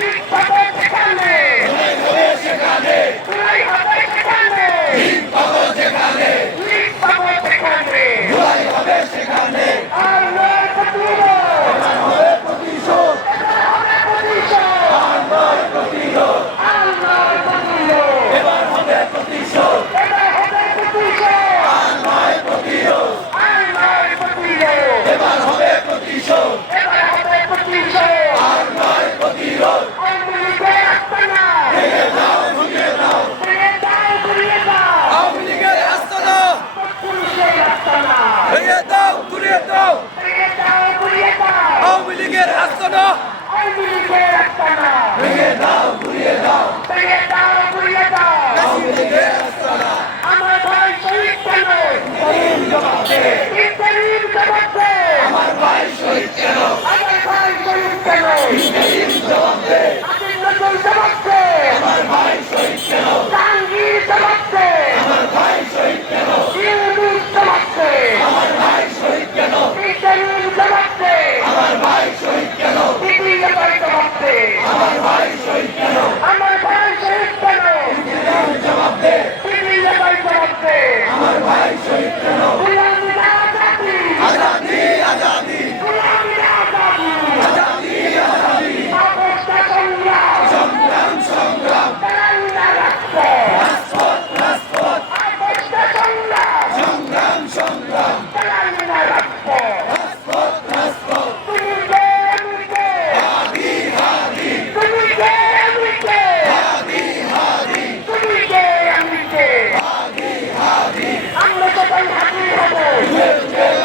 Thank you. আমার ভাই শহীদ কেন